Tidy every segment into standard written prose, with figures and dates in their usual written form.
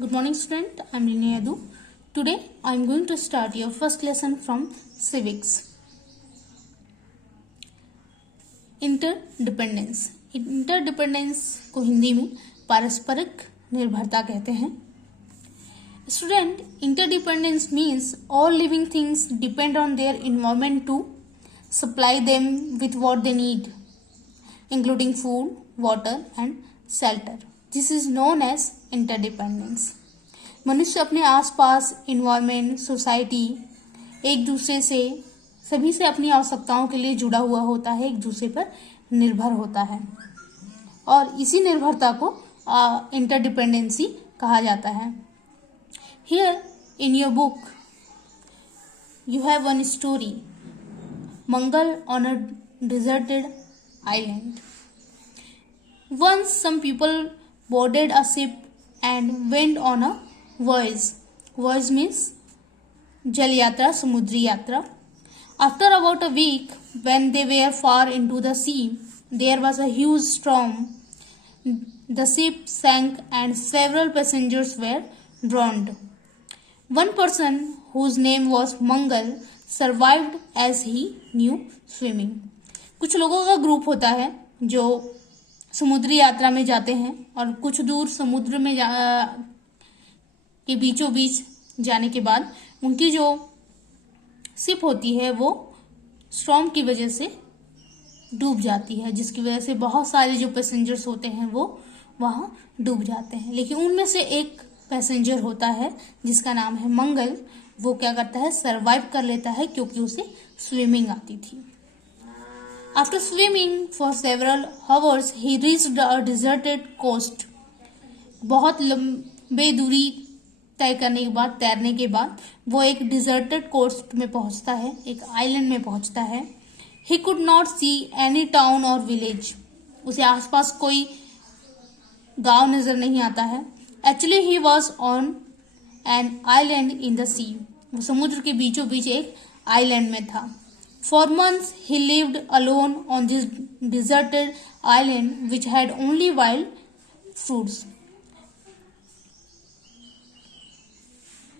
Good morning, student. I am Rini Adu. Today I am going to start your first lesson from civics. Interdependence. Interdependence को हिंदी में पारस्परिक निर्भरता कहते हैं। Student, interdependence means all living things depend on their environment to supply them with what they need, including food, water and shelter. This is known as interdependence. मनुष्य अपने आसपास, environment, society, एक दूसरे से, सभी से अपनी आवश्यकताओं के लिए जुड़ा हुआ होता है, एक दूसरे पर निर्भर होता है और इसी निर्भरता को इंटरडिपेंडेंसी कहा जाता है। Here in your book you have one story, Mangal on a deserted island. Once some people boarded a ship and went on a voyage. Voyage means जल यात्रा, समुद्री यात्रा। After about a week, when they were far into the sea, there was a huge storm. The ship sank and several passengers were drowned. One person, whose name was Mangal, survived as he knew swimming. कुछ लोगों का group होता है जो समुद्री यात्रा में जाते हैं और कुछ दूर समुद्र में के बीचों बीच जाने के बाद उनकी जो शिप होती है वो स्टॉर्म की वजह से डूब जाती है, जिसकी वजह से बहुत सारे जो पैसेंजर्स होते हैं वो वहाँ डूब जाते हैं। लेकिन उनमें से एक पैसेंजर होता है जिसका नाम है मंगल। वो क्या करता है, सर्वाइव कर लेता है क्योंकि उसे स्विमिंग आती थी। After swimming for several hours, he reached a deserted coast. बहुत लंबे दूरी तय करने के बाद, तैरने के बाद वो एक डिजर्टेड कोस्ट में पहुंचता है, एक आइलैंड में पहुंचता है। He could not see any town or village. उसे आसपास कोई गांव नजर नहीं आता है। Actually he was on an island in the sea. वो समुद्र के बीचों बीच एक आइलैंड में था। For months he lived alone on this deserted island which had only wild fruits.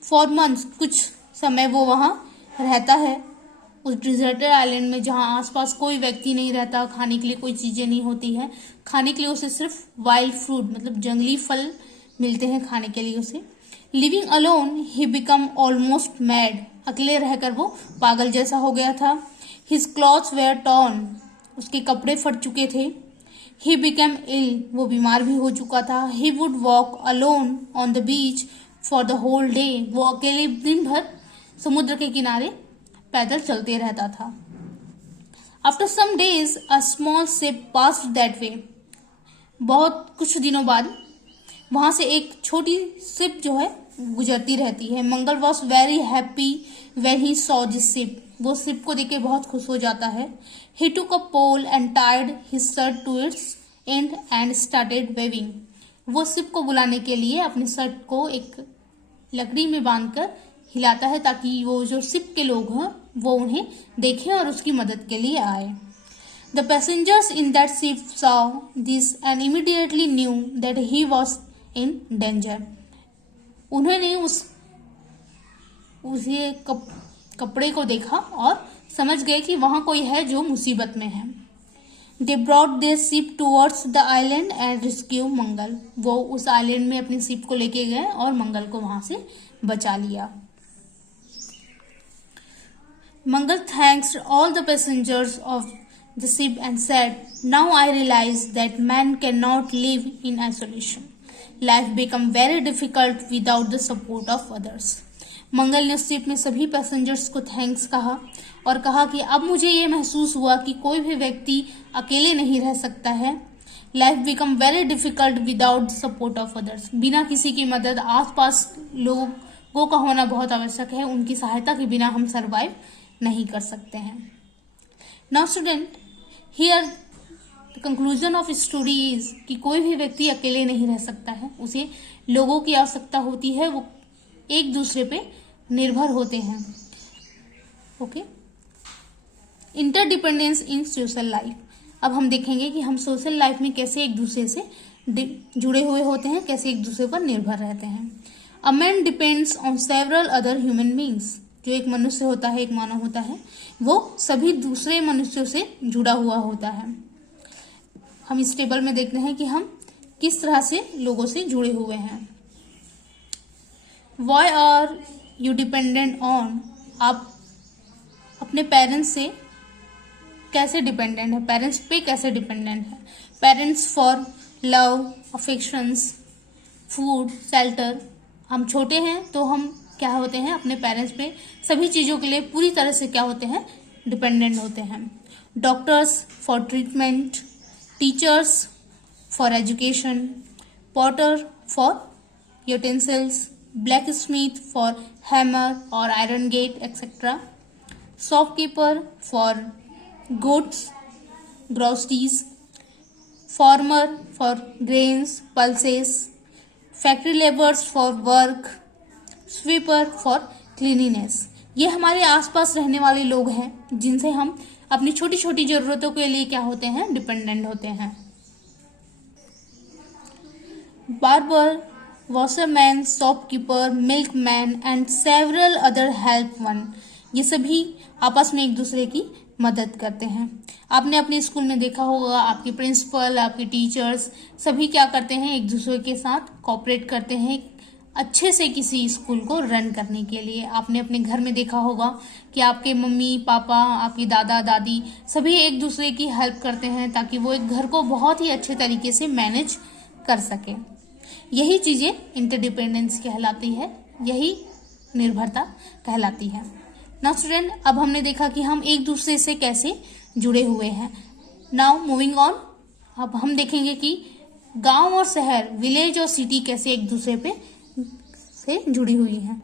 For months, कुछ समय वो वहाँ रहता है उस डिजर्टेड आइलैंड में जहाँ आसपास कोई व्यक्ति नहीं रहता, खाने के लिए कोई चीजें नहीं होती है। खाने के लिए उसे सिर्फ वाइल्ड फ्रूट मतलब जंगली फल मिलते हैं खाने के लिए उसे। Living alone he become almost mad. अकेले रहकर वो पागल जैसा हो गया था। His clothes were torn. उसके कपड़े फट चुके थे। He became ill. वो बीमार भी हो चुका था। He would walk alone on the beach for the whole day. वो अकेले दिन भर समुद्र के किनारे पैदल चलते रहता था। After some days, a small ship passed that way. बहुत कुछ दिनों बाद वहां से एक छोटी शिप जो है गुजरती रहती है। Mangal was very happy when he saw this ship. वो शिप को देख के बहुत खुश हो जाता है। He took a pole and tied his shirt to its end and started waving. वो शिप को बुलाने के लिए अपने शर्ट को एक लकड़ी में बांधकर हिलाता है ताकि वो जो शिप के लोग हैं वो उन्हें देखें और उसकी मदद के लिए आए। The passengers in that ship saw this and immediately knew that he was in danger. उन्होंने उसे कपड़े को देखा और समझ गए कि वहां कोई है जो मुसीबत में है। They brought their ship towards the island and rescued मंगल। वो उस आइलैंड में अपनी शिप को लेके गए और मंगल को वहां से बचा लिया। मंगल thanked all the passengers of the ship and said, "Now I realize that man cannot live in isolation. Life become very difficult without the support of others." मंगल ने शिप में सभी पैसेंजर्स को थैंक्स कहा और कहा कि अब मुझे ये महसूस हुआ कि कोई भी व्यक्ति अकेले नहीं रह सकता है। Life become very difficult without support of others. बिना किसी की मदद, आसपास लोगों का होना बहुत आवश्यक है। उनकी सहायता के बिना हम सरवाइव नहीं कर सकते हैं। Now student, here the conclusion of story is कि कोई भी व्यक्ति अकेले नहीं रह सकता है, उसे लोगों की आवश्यकता होती है, वो एक दूसरे पे निर्भर होते हैं। ओके, इंटरडिपेंडेंस इन सोशल लाइफ। अब हम देखेंगे कि हम सोशल लाइफ में कैसे एक दूसरे से जुड़े हुए होते हैं, कैसे एक दूसरे पर निर्भर रहते हैं। A man depends on several other human beings. जो एक मनुष्य होता है, एक मानव होता है, वो सभी दूसरे मनुष्यों से जुड़ा हुआ होता है। हम इस टेबल में देखते हैं कि हम किस तरह से लोगों से जुड़े हुए हैं। Why are you dependent on? आप अपने पेरेंट्स से कैसे डिपेंडेंट है, पेरेंट्स पे कैसे डिपेंडेंट है। Parents for love, affections, food, shelter. हम छोटे हैं तो हम क्या होते हैं, अपने पेरेंट्स पे सभी चीज़ों के लिए पूरी तरह से क्या होते हैं, डिपेंडेंट होते हैं। Doctors for treatment, teachers for education, Potter for utensils, blacksmith for hammer or iron gate etc. Shopkeeper for goods, groceries, farmer for grains, pulses, factory laborers for work, sweeper for cleanliness। ये हमारे आसपास रहने वाले लोग हैं जिनसे हम अपनी छोटी छोटी जरूरतों के लिए क्या होते हैं, डिपेंडेंट होते हैं। Barber, washerman, shopkeeper, milkman and several other help one. ये सभी आपस में एक दूसरे की मदद करते हैं। आपने अपने स्कूल में देखा होगा, आपके प्रिंसिपल, आपके टीचर्स सभी क्या करते हैं, एक दूसरे के साथ कोऑपरेट करते हैं अच्छे से किसी स्कूल को रन करने के लिए। आपने अपने घर में देखा होगा कि आपके मम्मी पापा, आपके दादा दादी सभी एक दूसरे की हेल्प करते हैं ताकि वो एक घर को बहुत ही अच्छे तरीके से मैनेज कर सके। यही चीजें इंटरडिपेंडेंस कहलाती है, यही निर्भरता कहलाती है। नाउ स्टूडेंट, अब हमने देखा कि हम एक दूसरे से कैसे जुड़े हुए हैं। नाउ मूविंग ऑन, अब हम देखेंगे कि गांव और शहर, विलेज और सिटी कैसे एक दूसरे पे से जुड़ी हुई हैं।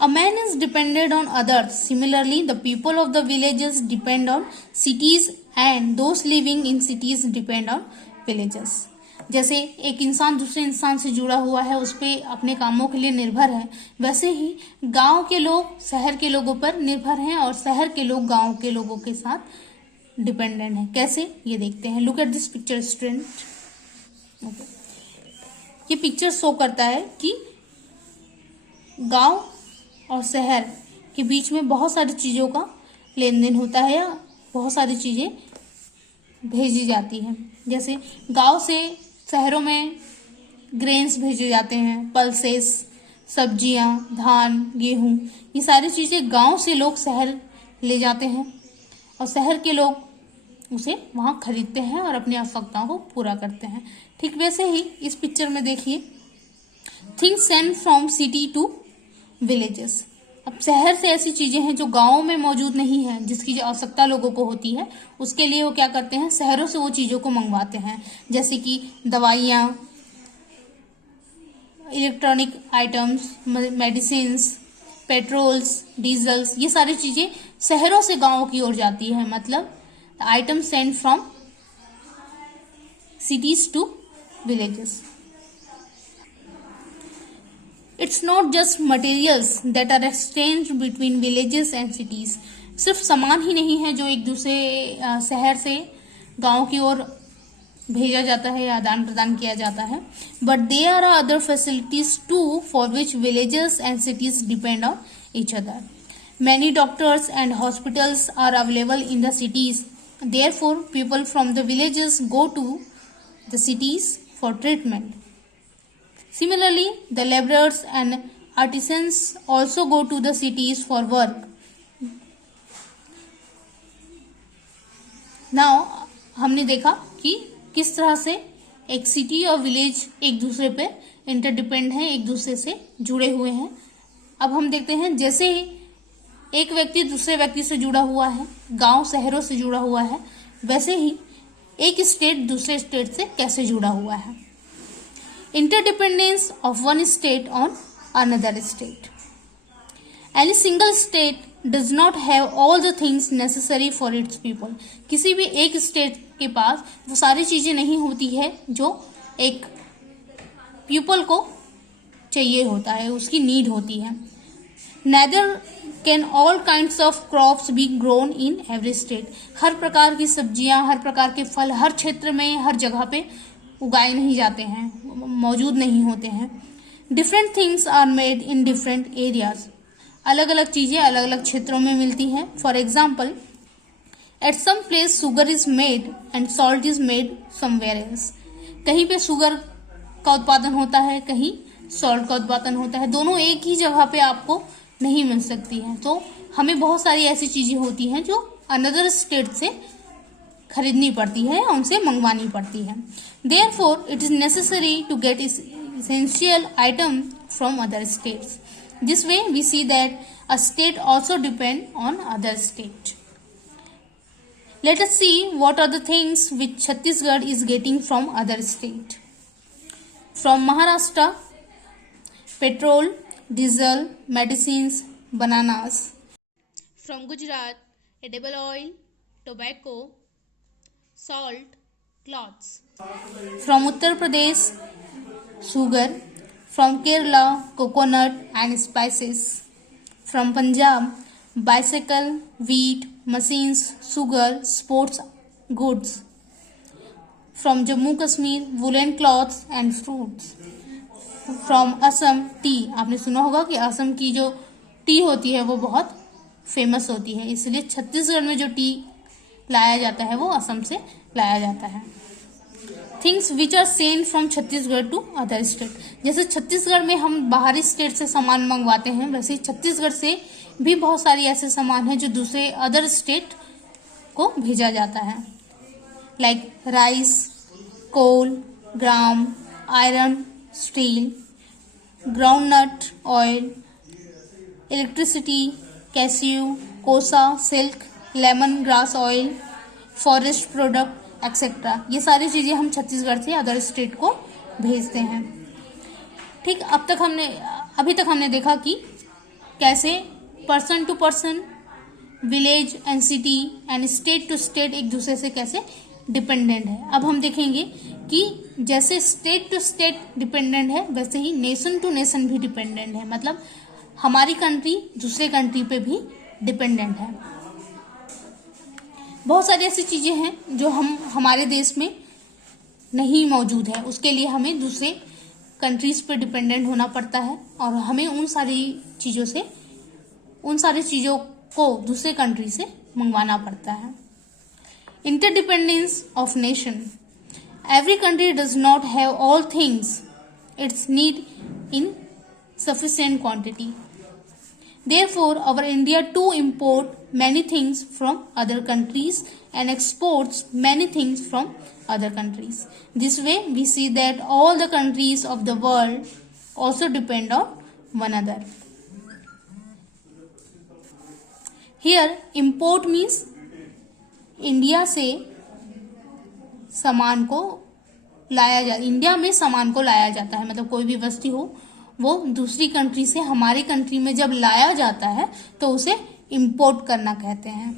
A man is dependent on others. Similarly, the people of the villages depend on cities and those living in cities depend on villages. जैसे एक इंसान दूसरे इंसान से जुड़ा हुआ है, उस पर अपने कामों के लिए निर्भर है, वैसे ही गांव के लोग शहर के लोगों पर निर्भर हैं और शहर के लोग गांव के लोगों के साथ डिपेंडेंट हैं। कैसे, ये देखते हैं। Look at this picture student. ये पिक्चर शो करता है कि गांव और शहर के बीच में बहुत सारी चीज़ों का लेन देन होता है या बहुत सारी चीज़ें भेजी जाती हैं। जैसे गांव से शहरों में ग्रेन्स भेजे जाते हैं, पल्सेस, सब्जियां, धान, गेहूं, ये सारी चीज़ें गांव से लोग शहर ले जाते हैं और शहर के लोग उसे वहां खरीदते हैं और अपनी आवश्यकताओं को पूरा करते हैं। ठीक वैसे ही इस पिक्चर में देखिए, things send from city to villages. अब शहर से ऐसी चीजें हैं जो गाँव में मौजूद नहीं है, जिसकी जो आवश्यकता लोगों को होती है, उसके लिए वो क्या करते हैं, शहरों से वो चीज़ों को मंगवाते हैं। जैसे कि दवाइयाँ, electronic items, medicines, patrols, diesels, ये सारी चीज़ें शहरों से गाँव की ओर जाती है। मतलब item send from cities to villages. It's not just materials that are exchanged between villages and cities. सिर्फ सामान ही नहीं है जो एक दूसरे शहर से गांव की ओर भेजा जाता है या आदान प्रदान किया जाता है, but there are other facilities too for which villages and cities depend on each other. Many doctors and hospitals are available in the cities. Therefore, people from the villages go to the cities for treatment. Similarly, the laborers and artisans also go to the cities for work. Now, हमने देखा कि किस तरह से एक city और village एक दूसरे पे इंटरडिपेंड हैं, एक दूसरे से जुड़े हुए हैं। अब हम देखते हैं, जैसे ही एक व्यक्ति दूसरे व्यक्ति से जुड़ा हुआ है, गांव शहरों से जुड़ा हुआ है, वैसे ही एक स्टेट दूसरे स्टेट से कैसे जुड़ा हुआ है। Interdependence of one state on another state. Any single state does not have all the things necessary for its people. किसी भी एक स्टेट के पास वो सारी चीजें नहीं होती है जो एक पीपल को चाहिए होता है, उसकी नीड होती है। Neither can all kinds of crops be grown in every state. हर प्रकार की सब्जियां, हर प्रकार के फल हर क्षेत्र में, हर जगह पे उगाए नहीं जाते हैं, मौजूद नहीं होते हैं। Different things are made in different areas, अलग अलग चीज़ें अलग अलग क्षेत्रों में मिलती हैं। For example, at some place sugar is made and salt is made somewhere else. कहीं पे शुगर का उत्पादन होता है, कहीं सॉल्ट का उत्पादन होता है, दोनों एक ही जगह पे आपको नहीं मिल सकती हैं। तो हमें बहुत सारी ऐसी चीज़ें होती हैं जो अनदर स्टेट से खरीदनी पड़ती है, उनसे मंगवानी पड़ती है। Therefore it is necessary to get essential item from other states. This way we see that a state also depend on other state. Let us see what are the things which Chhattisgarh is getting from other state. From Maharashtra, petrol, diesel, medicines, bananas. From Gujarat, edible oil, tobacco, salt, cloths. From Uttar Pradesh, sugar. From Kerala, coconut and spices. From Punjab, bicycle, wheat, machines, sugar, sports goods. From Jammu Kashmir, woolen cloths and fruits. From Assam, tea. आपने सुना होगा कि असम की जो T होती है वो बहुत फेमस होती है, इसलिए छत्तीसगढ़ में जो टी लाया जाता है वो असम से लाया जाता है। Things which are sent from Chhattisgarh to other state. जैसे छत्तीसगढ़ में हम बाहरी स्टेट से सामान मंगवाते हैं, वैसे ही छत्तीसगढ़ से भी बहुत सारी ऐसे सामान हैं जो दूसरे अदर स्टेट को भेजा जाता है, like rice, coal, gram, iron, steel, groundnut oil, electricity, cashew, kosa, silk, lemon grass oil, forest product etcetera. ये सारी चीज़ें हम छत्तीसगढ़ से अदर स्टेट को भेजते हैं। ठीक, अभी तक हमने देखा कि कैसे person to person, village and city and state to state एक दूसरे से कैसे डिपेंडेंट है। अब हम देखेंगे कि जैसे स्टेट टू स्टेट डिपेंडेंट है, वैसे ही नेशन टू नेशन भी डिपेंडेंट है। मतलब हमारी कंट्री दूसरे कंट्री पे भी डिपेंडेंट है। बहुत सारी ऐसी चीज़ें हैं जो हमारे देश में नहीं मौजूद है, उसके लिए हमें दूसरे कंट्रीज़ पे डिपेंडेंट होना पड़ता है और हमें उन सारी चीज़ों को दूसरे कंट्री से मंगवाना पड़ता है। Interdependence of nation. Every country does not have all things it's need in sufficient quantity. Therefore, our India too import many things from other countries and exports many things from other countries. This way, we see that all the countries of the world also depend on one another. Here, import means India से सामान को India में सामान को लाया जाता है। मतलब कोई भी वस्तु हो वो दूसरी कंट्री से हमारी कंट्री में जब लाया जाता है तो उसे इंपोर्ट करना कहते हैं।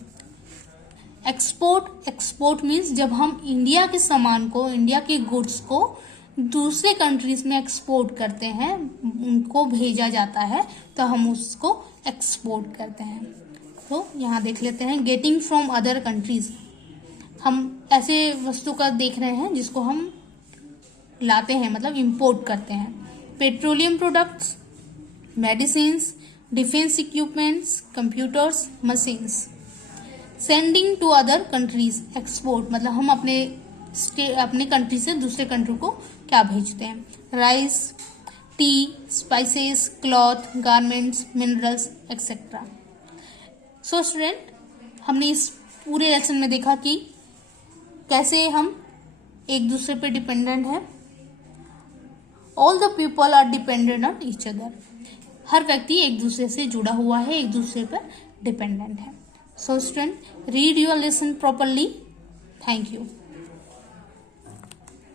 एक्सपोर्ट मीन्स जब हम इंडिया के सामान को, इंडिया के गुड्स को दूसरे कंट्रीज में एक्सपोर्ट करते हैं, उनको भेजा जाता है तो हम उसको एक्सपोर्ट करते हैं। तो यहाँ देख लेते हैं, गेटिंग फ्रॉम अदर कंट्रीज। हम ऐसे वस्तु का देख रहे हैं जिसको हम लाते हैं, मतलब इंपोर्ट करते हैं। Petroleum products, medicines, defence equipments, computers, machines. Sending to other countries, export मतलब हम अपने कंट्री से दूसरे कंट्री को क्या भेजते हैं। Rice, T, spices, cloth, garments, minerals etcetera. So student, हमने इस पूरे लेसन में देखा कि कैसे हम एक दूसरे पे डिपेंडेंट है। All the people are dependent on each other. हर व्यक्ति एक दूसरे से जुड़ा हुआ है, एक दूसरे पर डिपेंडेंट है। So student, read your lesson properly. Thank you.